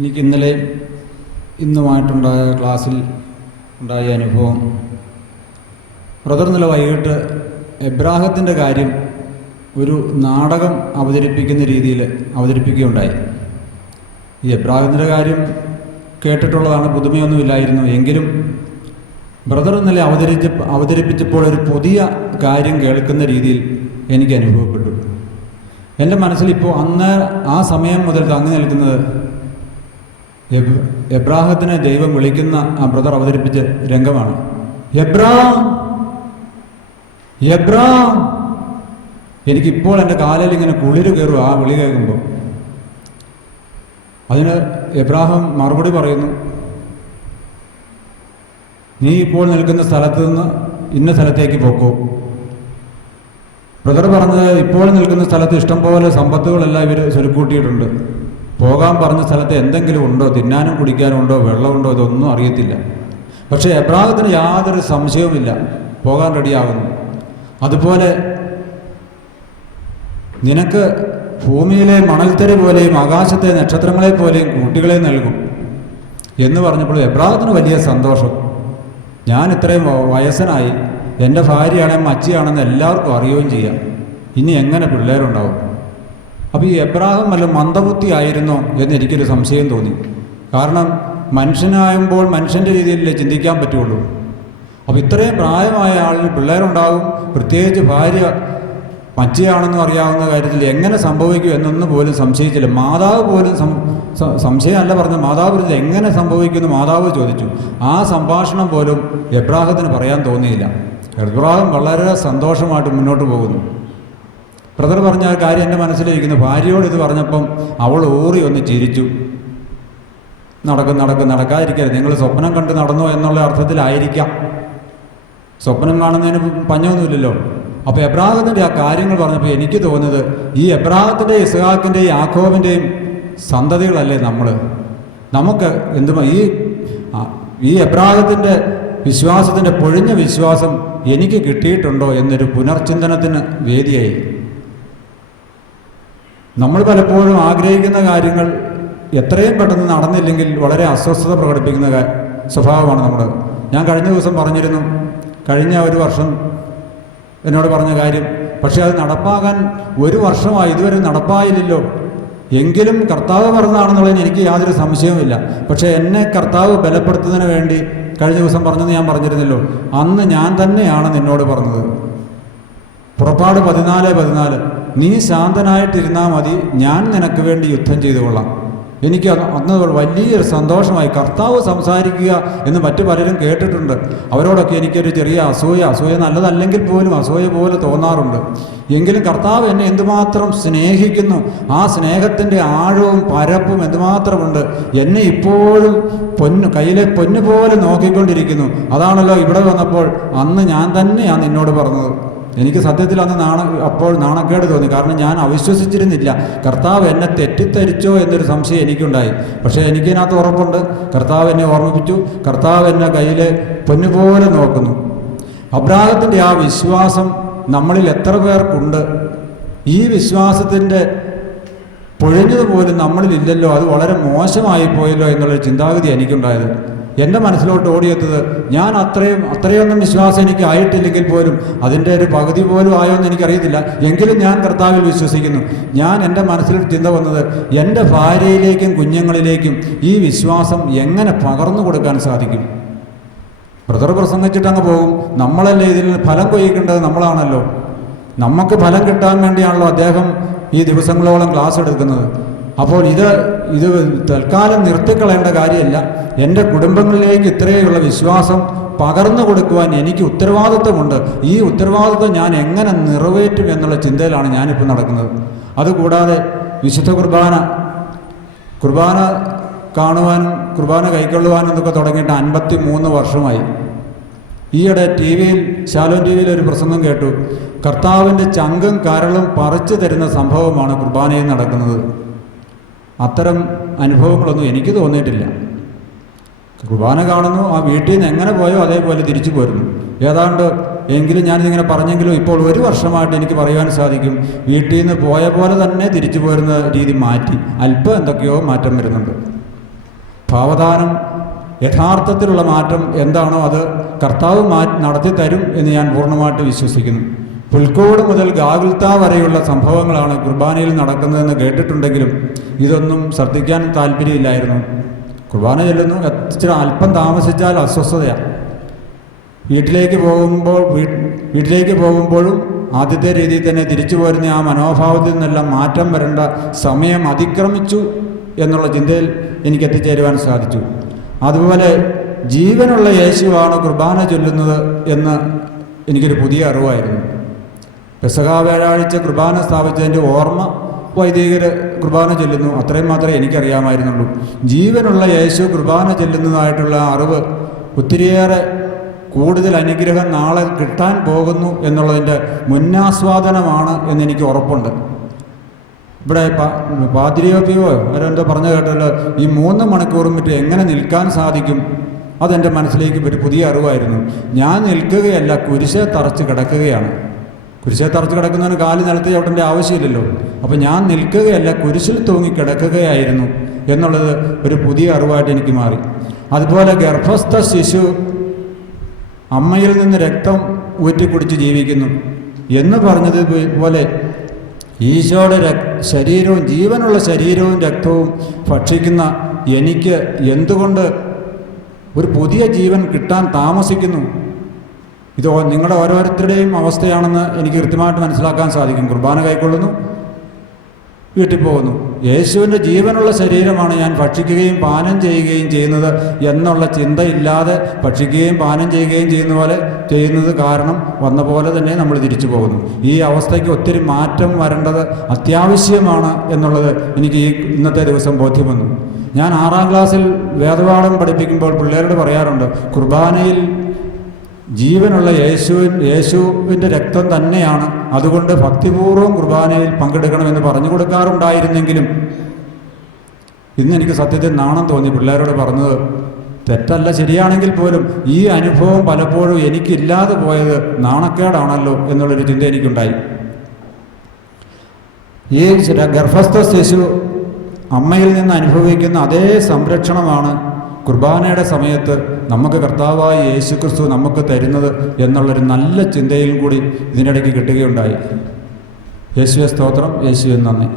എനിക്ക് ഇന്നലെ ഇന്നുമായിട്ടുണ്ടായ ക്ലാസ്സിൽ ഉണ്ടായ അനുഭവം, ബ്രദർ ഇന്നലെ വൈകിട്ട് എബ്രാഹത്തിൻ്റെ കാര്യം ഒരു നാടകം അവതരിപ്പിക്കുന്ന രീതിയിൽ അവതരിപ്പിക്കുകയുണ്ടായി. ഈ എബ്രാഹത്തിൻ്റെ കാര്യം കേട്ടിട്ടുള്ളതാണ്, പുതുമയൊന്നുമില്ലായിരുന്നു. എങ്കിലും ബ്രദർ ഇന്നലെ അവതരിപ്പിച്ചപ്പോൾ ഒരു പുതിയ കാര്യം കേൾക്കുന്ന രീതിയിൽ എനിക്ക് അനുഭവപ്പെട്ടു. എൻ്റെ മനസ്സിലിപ്പോൾ അന്ന് ആ സമയം മുതൽ തങ്ങി നിൽക്കുന്നത് എബ്രാഹത്തിനെ ദൈവം വിളിക്കുന്ന ആ ബ്രദർ അവതരിപ്പിച്ച രംഗമാണ്. എബ്രാം, എബ്രാം. എനിക്കിപ്പോൾ എൻ്റെ കാലിൽ ഇങ്ങനെ കുളിര് കയറും ആ വിളി കേൾക്കുമ്പോൾ. അതിന് എബ്രാഹിം മറുപടി പറയുന്നു, നീ ഇപ്പോൾ നിൽക്കുന്ന സ്ഥലത്ത് നിന്ന് ഇന്ന സ്ഥലത്തേക്ക് പോക്കോ. ബ്രദർ പറഞ്ഞത്, ഇപ്പോൾ നിൽക്കുന്ന സ്ഥലത്ത് ഇഷ്ടംപോലെ സമ്പത്തുകളെല്ലാം ഇവർ സ്വരുക്കൂട്ടിയിട്ടുണ്ട്. പോകാൻ പറഞ്ഞ സ്ഥലത്ത് എന്തെങ്കിലും ഉണ്ടോ, തിന്നാനും കുടിക്കാനും ഉണ്ടോ, വെള്ളമുണ്ടോ, ഇതൊന്നും അറിയത്തില്ല. പക്ഷേ എബ്രാഹത്തിന് യാതൊരു സംശയവുമില്ല, പോകാൻ റെഡിയാകുന്നു. അതുപോലെ നിനക്ക് ഭൂമിയിലെ മണൽത്തരി പോലെയും ആകാശത്തെ നക്ഷത്രങ്ങളെ പോലെയും കുട്ടികളെ നൽകും എന്ന് പറഞ്ഞപ്പോൾ എബ്രാഹത്തിന് വലിയ സന്തോഷം. ഞാൻ ഇത്രയും വയസ്സനായി, എൻ്റെ ഭാര്യയാണെങ്കിലും അച്ചിയാണെന്ന് എല്ലാവർക്കും അറിയുകയും ചെയ്യാം, ഇനി എങ്ങനെ പിള്ളേരുണ്ടാവും. അപ്പോൾ ഈ എബ്രാഹിം വല്ല മന്ദബുദ്ധി ആയിരുന്നോ എന്നെനിക്കൊരു സംശയം തോന്നി. കാരണം മനുഷ്യനാകുമ്പോൾ മനുഷ്യൻ്റെ രീതിയിലല്ലേ ചിന്തിക്കാൻ പറ്റുള്ളൂ. അപ്പോൾ ഇത്രയും പ്രായമായ ആളിന് പിള്ളേരുണ്ടാകും, പ്രത്യേകിച്ച് ഭാര്യ മച്ചിയാണെന്നും അറിയാവുന്ന കാര്യത്തിൽ എങ്ങനെ സംഭവിക്കും എന്നൊന്നും പോലും സംശയിച്ചില്ല. മാതാവ് പോലും സംശയമല്ല പറഞ്ഞ, മാതാവ് പറഞ്ഞത് എങ്ങനെ സംഭവിക്കുമെന്ന് മാതാവ് ചോദിച്ചു. ആ സംഭാഷണം പോലും എബ്രാഹത്തിന് പറയാൻ തോന്നിയില്ല. എബ്രാഹിം വളരെ സന്തോഷമായിട്ട് മുന്നോട്ട് പോകുന്നു. ബ്രദർ പറഞ്ഞ ആ കാര്യം എൻ്റെ മനസ്സിലിരിക്കുന്നു. ഭാര്യയോട് ഇത് പറഞ്ഞപ്പം അവൾ ഊറി ഒന്ന് ചിരിച്ചു. നടക്കാതിരിക്കരുത്, നിങ്ങൾ സ്വപ്നം കണ്ട് നടന്നോ എന്നുള്ള അർത്ഥത്തിലായിരിക്കാം. സ്വപ്നം കാണുന്നതിന് പഞ്ഞൊന്നുമില്ലല്ലോ. അപ്പോൾ എബ്രാഹത്തിൻ്റെ ആ കാര്യങ്ങൾ പറഞ്ഞപ്പോൾ എനിക്ക് തോന്നുന്നത്, ഈ എബ്രാഹത്തിൻ്റെയും ഇസ്ഹാക്കിൻ്റെയും യാക്കോബിൻ്റെയും സന്തതികളല്ലേ നമ്മൾ. നമുക്ക് എന്തുമാ ഈ എബ്രാഹത്തിൻ്റെ വിശ്വാസത്തിൻ്റെ പൊഴിഞ്ഞ വിശ്വാസം എനിക്ക് കിട്ടിയിട്ടുണ്ടോ എന്നൊരു പുനർചിന്തനത്തിന് വേദിയായി. നമ്മൾ പലപ്പോഴും ആഗ്രഹിക്കുന്ന കാര്യങ്ങൾ എത്രയും പെട്ടെന്ന് നടന്നില്ലെങ്കിൽ വളരെ അസ്വസ്ഥത പ്രകടിപ്പിക്കുന്ന സ്വഭാവമാണ് നമ്മുടെ. ഞാൻ കഴിഞ്ഞ ദിവസം പറഞ്ഞിരുന്നു, കഴിഞ്ഞ ഒരു വർഷം എന്നോട് പറഞ്ഞ കാര്യം, പക്ഷേ അത് നടപ്പാകാൻ ഒരു വർഷമായി, ഇതുവരെ നടപ്പായില്ലല്ലോ. എങ്കിലും കർത്താവ് പറഞ്ഞതാണെന്നുള്ളതിന് എനിക്ക് യാതൊരു സംശയവുമില്ല. പക്ഷേ എന്നെ കർത്താവ് ബലപ്പെടുത്തുന്നതിന് വേണ്ടി കഴിഞ്ഞ ദിവസം പറഞ്ഞെന്ന് ഞാൻ പറഞ്ഞിരുന്നല്ലോ. അന്ന് ഞാൻ തന്നെയാണ് നിന്നോട് പറഞ്ഞത്. പുറപ്പാട് 14:14, നീ ശാന്തനായിട്ടിരുന്നാൽ മതി, ഞാൻ നിനക്ക് വേണ്ടി യുദ്ധം ചെയ്തു കൊള്ളാം. എനിക്ക് അന്ന് വലിയൊരു സന്തോഷമായി. കർത്താവ് സംസാരിക്കുക എന്ന് മറ്റു പലരും കേട്ടിട്ടുണ്ട്. അവരോടൊക്കെ എനിക്കൊരു ചെറിയ അസൂയ നല്ലതല്ലെങ്കിൽ പോലും അസൂയ പോലെ തോന്നാറുണ്ട്. എങ്കിലും കർത്താവ് എന്നെ എന്തുമാത്രം സ്നേഹിക്കുന്നു, ആ സ്നേഹത്തിൻ്റെ ആഴവും പരപ്പും എന്തുമാത്രമുണ്ട്. എന്നെ ഇപ്പോഴും കയ്യിലെ പൊന്നു പോലെ നോക്കിക്കൊണ്ടിരിക്കുന്നു. അതാണല്ലോ ഇവിടെ വന്നപ്പോൾ അന്ന് ഞാൻ തന്നെയാണ് നിന്നോട് പറഞ്ഞത്. എനിക്ക് സത്യത്തിൽ അന്ന് അപ്പോൾ നാണക്കേട് തോന്നി. കാരണം ഞാൻ അവിശ്വസിച്ചിരുന്നില്ല. കർത്താവ് എന്നെ തെറ്റിദ്ധരിച്ചോ എന്നൊരു സംശയം എനിക്കുണ്ടായി. പക്ഷേ എനിക്കതിനകത്ത് ഉറപ്പുണ്ട്, കർത്താവ് എന്നെ ഓർമ്മിപ്പിച്ചു, കർത്താവ് എന്നെ കയ്യിലെ പൊന്നുപോലെ നോക്കുന്നു. അബ്രാഹത്തിൻ്റെ ആ വിശ്വാസം നമ്മളിൽ എത്ര പേർക്കുണ്ട്? ഈ വിശ്വാസത്തിൻ്റെ പൊഴിഞ്ഞതുപോലും നമ്മളിലില്ലല്ലോ. അത് വളരെ മോശമായി പോയല്ലോ എന്നുള്ളൊരു ചിന്താഗതി എനിക്കുണ്ടായത്. എൻ്റെ മനസ്സിലോട്ട് ഓടിയെത്തത്, ഞാൻ അത്രയൊന്നും വിശ്വാസം എനിക്ക് ആയിട്ടില്ലെങ്കിൽ പോലും അതിൻ്റെ ഒരു പകുതി പോലും ആയോ എന്ന് എനിക്കറിയത്തില്ല. എങ്കിലും ഞാൻ കർത്താവിൽ വിശ്വസിക്കുന്നു. എൻ്റെ മനസ്സിൽ ചിന്ത വന്നത്, എൻ്റെ ഭാര്യയിലേക്കും കുഞ്ഞുങ്ങളിലേക്കും ഈ വിശ്വാസം എങ്ങനെ പകർന്നു കൊടുക്കാൻ സാധിക്കും? ബ്രദർ പ്രസംഗിച്ചിട്ടങ്ങ് പോകും. നമ്മളല്ലേ ഇതിൽ ഫലം കൊയ്യിക്കേണ്ടത്, നമ്മളാണല്ലോ. നമുക്ക് ഫലം കിട്ടാൻ വേണ്ടിയാണല്ലോ അദ്ദേഹം ഈ ദിവസങ്ങളോളം ക്ലാസ് എടുക്കുന്നത്. അപ്പോൾ ഇത് തൽക്കാലം നിർത്തിക്കളയേണ്ട കാര്യമില്ല. എൻ്റെ കുടുംബങ്ങളിലേക്ക് ഇത്രയുള്ള വിശ്വാസം പകർന്നു കൊടുക്കുവാൻ എനിക്ക് ഉത്തരവാദിത്വമുണ്ട്. ഈ ഉത്തരവാദിത്വം ഞാൻ എങ്ങനെ നിറവേറ്റും എന്നുള്ള ചിന്തയിലാണ് ഞാനിപ്പോൾ നടക്കുന്നത്. അതുകൂടാതെ വിശുദ്ധ കുർബാന കാണുവാനും കുർബാന കൈക്കൊള്ളുവാനും എന്നൊക്കെ തുടങ്ങിയിട്ട് 53 വർഷമായി. ഈയിടെ ശാലോം ടി വിയിൽ ഒരു പ്രസംഗം കേട്ടു. കർത്താവിൻ്റെ ചങ്കും കരളും പറിച്ചു തരുന്ന സംഭവമാണ് കുർബാനയിൽ നടക്കുന്നത്. അത്തരം അനുഭവങ്ങളൊന്നും എനിക്ക് തോന്നിയിട്ടില്ല. കുർബാന കാണുന്നു, ആ വീട്ടിൽ നിന്ന് എങ്ങനെ പോയോ അതേപോലെ തിരിച്ചു പോരുന്നു. ഏതാണ്ട് എങ്കിലും ഞാനിതിങ്ങനെ പറഞ്ഞെങ്കിലും ഇപ്പോൾ ഒരു വർഷമായിട്ട് എനിക്ക് പറയുവാൻ സാധിക്കും, വീട്ടിൽ നിന്ന് പോയ പോലെ തന്നെ തിരിച്ചു പോരുന്ന രീതി മാറ്റി, അല്പം എന്തൊക്കെയോ മാറ്റം വരുന്നുണ്ട്. ഭാവദാനം യഥാർത്ഥത്തിലുള്ള മാറ്റം എന്താണോ അത് കർത്താവ് നടത്തി തരും എന്ന് ഞാൻ പൂർണ്ണമായിട്ട് വിശ്വസിക്കുന്നു. പുൽക്കോട് മുതൽ ഗാഗുൽത്ത വരെയുള്ള സംഭവങ്ങളാണ് കുർബാനയിൽ നടക്കുന്നതെന്ന് കേട്ടിട്ടുണ്ടെങ്കിലും ഇതൊന്നും ശ്രദ്ധിക്കാൻ താല്പര്യമില്ലായിരുന്നു. കുർബാന ചൊല്ലുന്നു, ഇച്ചിരി അല്പം താമസിച്ചാൽ അസ്വസ്ഥതയാണ്. വീട്ടിലേക്ക് പോകുമ്പോഴും ആദ്യത്തെ രീതിയിൽ തന്നെ തിരിച്ചു പോരുന്ന ആ മനോഭാവത്തിൽ നിന്നെല്ലാം മാറ്റം വരേണ്ട സമയം അതിക്രമിച്ചു എന്നുള്ള ചിന്തയിൽ എനിക്ക് എത്തിച്ചേരുവാൻ സാധിച്ചു. അതുപോലെ ജീവനുള്ള യേശുവാണ് കുർബാന ചൊല്ലുന്നത് എന്ന് എനിക്കൊരു പുതിയ അറിവായിരുന്നു. പെസഹ വ്യാഴാഴ്ച കുർബാന സ്ഥാപിച്ചതിൻ്റെ ഓർമ്മ വൈദികർ കുർബാന ചൊല്ലുന്നു, അത്രയും മാത്രമേ എനിക്കറിയാമായിരുന്നുള്ളൂ. ജീവനുള്ള യേശു കുർബാന ചൊല്ലുന്നതായിട്ടുള്ള അറിവ് ഒത്തിരിയേറെ കൂടുതൽ അനുഗ്രഹം നാളെ കിട്ടാൻ പോകുന്നു എന്നുള്ളതിൻ്റെ മുന്നാസ്വാദനമാണ് എന്നെനിക്ക് ഉറപ്പുണ്ട്. ഇവിടെ പാതിരിയോപ്പിയോ അവരെന്തോ പറഞ്ഞു കേട്ടല്ലോ, ഈ 3 മണിക്കൂറും മറ്റും എങ്ങനെ നിൽക്കാൻ സാധിക്കും? അതെൻ്റെ മനസ്സിലേക്ക് ഒരു പുതിയ അറിവായിരുന്നു. ഞാൻ നിൽക്കുകയല്ല, കുരിശെ തറച്ച് കിടക്കുകയാണ്. കുരിശെ തറച്ച് കിടക്കുന്നതിന് കാല് നിലത്ത് ചവിട്ടേണ്ട ആവശ്യമില്ലല്ലോ. അപ്പം ഞാൻ നിൽക്കുകയല്ല, കുരിശിൽ തൂങ്ങി കിടക്കുകയായിരുന്നു എന്നുള്ളത് ഒരു പുതിയ അറിവായിട്ട് എനിക്ക് മാറി. അതുപോലെ ഗർഭസ്ഥ ശിശു അമ്മയിൽ നിന്ന് രക്തം ഊറ്റിക്കുടിച്ച് ജീവിക്കുന്നു എന്ന് പറഞ്ഞതുപോലെ ഈശോയുടെ ശരീരവും ജീവനുള്ള ശരീരവും രക്തവും ഭക്ഷിക്കുന്ന എനിക്ക് എന്തുകൊണ്ട് ഒരു പുതിയ ജീവൻ കിട്ടാൻ താമസിക്കുന്നു? ഇത് നിങ്ങളുടെ ഓരോരുത്തരുടെയും അവസ്ഥയാണെന്ന് എനിക്ക് കൃത്യമായിട്ട് മനസ്സിലാക്കാൻ സാധിക്കും. കുർബാന കൈക്കൊള്ളുന്നു, വീട്ടിൽ പോകുന്നു. യേശുവിൻ്റെ ജീവനുള്ള ശരീരമാണ് ഞാൻ ഭക്ഷിക്കുകയും പാനം ചെയ്യുകയും ചെയ്യുന്നത് എന്നുള്ള ചിന്തയില്ലാതെ ഭക്ഷിക്കുകയും പാനം ചെയ്യുകയും ചെയ്യുന്നത് കാരണം വന്ന പോലെ തന്നെ നമ്മൾ തിരിച്ചു പോകുന്നു. ഈ അവസ്ഥയ്ക്ക് ഒത്തിരി മാറ്റം വരേണ്ടത് അത്യാവശ്യമാണ് എന്നുള്ളത് എനിക്ക് ഈ ഇന്നത്തെ ദിവസം ബോധ്യം വന്നു. ഞാൻ 6ാം ക്ലാസ്സിൽ വേദപാഠം പഠിപ്പിക്കുമ്പോൾ പിള്ളേരോട് പറയാറുണ്ട്, കുർബാനയിൽ ജീവനുള്ള യേശുവിൻ്റെ രക്തം തന്നെയാണ്, അതുകൊണ്ട് ഭക്തിപൂർവ്വം കുർബാനയിൽ പങ്കെടുക്കണമെന്ന് പറഞ്ഞു കൊടുക്കാറുണ്ടായിരുന്നെങ്കിലും ഇന്ന് എനിക്ക് സത്യത്തിൽ നാണം തോന്നി പിള്ളേരോട് പറഞ്ഞത്. തെറ്റല്ല, ശരിയാണെങ്കിൽ പോലും ഈ അനുഭവം പലപ്പോഴും എനിക്കില്ലാതെ പോയത് നാണക്കേടാണല്ലോ എന്നുള്ളൊരു ചിന്ത എനിക്കുണ്ടായി. ഈ ഗർഭസ്ഥ ശിശു അമ്മയിൽ നിന്ന് അനുഭവിക്കുന്ന അതേ സംരക്ഷണമാണ് കുർബാനയുടെ സമയത്ത് നമുക്ക് കർത്താവായ യേശുക്രിസ്തു നമുക്ക് തരുന്നത് എന്നുള്ളൊരു നല്ല ചിന്തയിൽ കൂടി ഇതിനിടയ്ക്ക് കിട്ടുകയുണ്ടായി. യേശുവെ സ്തോത്രം, യേശുവെ നന്ദി.